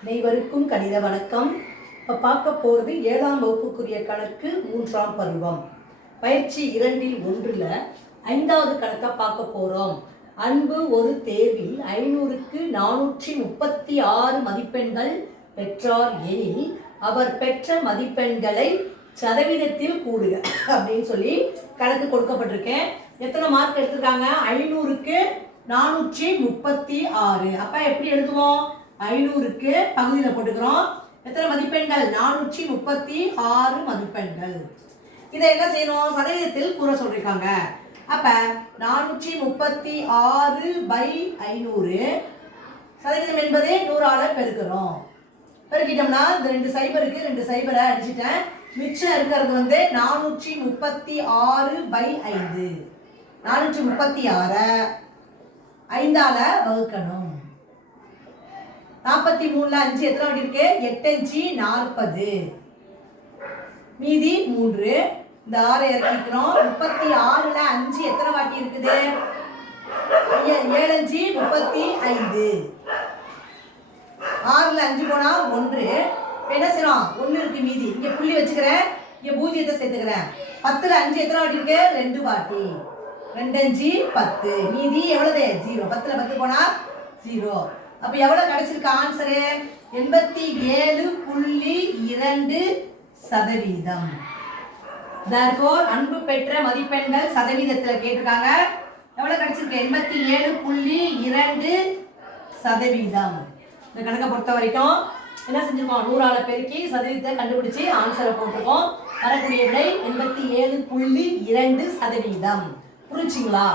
அனைவருக்கும் கணித வணக்கம். இப்போ பார்க்க போகிறது 7ஆம் வகுப்புக்குரிய கணக்கு 3ஆம் பருவம் பயிற்சி 2-1 5வது கணக்கை பார்க்க போகிறோம். அன்பு ஒரு தேர்வில் 500க்கு 436 மதிப்பெண்கள் பெற்றார் எனில் அவர் பெற்ற மதிப்பெண்களை சதவீதத்தில் கூடுக அப்படின்னு சொல்லி கணக்கு கொடுக்கப்பட்டிருக்கேன். எத்தனை மார்க் எடுத்திருக்காங்க? 500க்கு 436. அப்போ எப்படி எழுதுவோம்? 500க்கு பகுதியில் போட்டுக்கிறோம். எத்தனை மதிப்பெண்கள்? 436 மதிப்பெண்கள். இதை என்ன செய்யணும்? சதவீதத்தில் கூற சொல்லியிருக்காங்க. அப்ப 436/500 சதவீதம் என்பதே 100ஆல பெருக்கிறோம். பெருக்கிட்டோம்னா இந்த 2 சைபருக்கு 2 சைபரை அடிச்சுட்டேன். மிச்சம் இருக்கிறது 436/5. 436 5ஆல வகுக்கணும். 43ல 5 எத்தனை வாட்டி இருக்கு? 8 5 40. மீதி 3. இந்த 6 இறக்கிக்கிறோம். 36ல 5 எத்தனை வாட்டி இருக்குது? 7 5 35. 6ல 5 போனா 1. என்ன செய்யணும்? 1 இருக்கு மீதி. இங்க புள்ளி வச்சுக்கிறேன், இங்க பூஜ்ஜியத்தை சேர்த்துக்கிறேன். 10ல 5 எத்தனை வாட்டி இருக்கு? 2 வாட்டி. 2 5 10. மீதி எவ்வளவு? 0. 10ல 10 போனா 0. அப்ப எவ்வளவு கிடைச்சிருக்கு ஆன்சரு? 87.2%. therefore அன்பு பெற்ற மதிப்பெண்கள் சதவீதத்துல கேட்டிருக்காங்க. எவ்வளவு கிடைச்சிருக்கு? 87.2%. இந்த கணக்கை பொறுத்த வரைக்கும் என்ன செஞ்சிருக்கோம்? 100ஆல பெருக்கி சதவீதத்தை கண்டுபிடிச்சு ஆன்சரை போட்டிருக்கோம். வரக்கூடிய விடை 87.2%. புரிஞ்சுங்களா?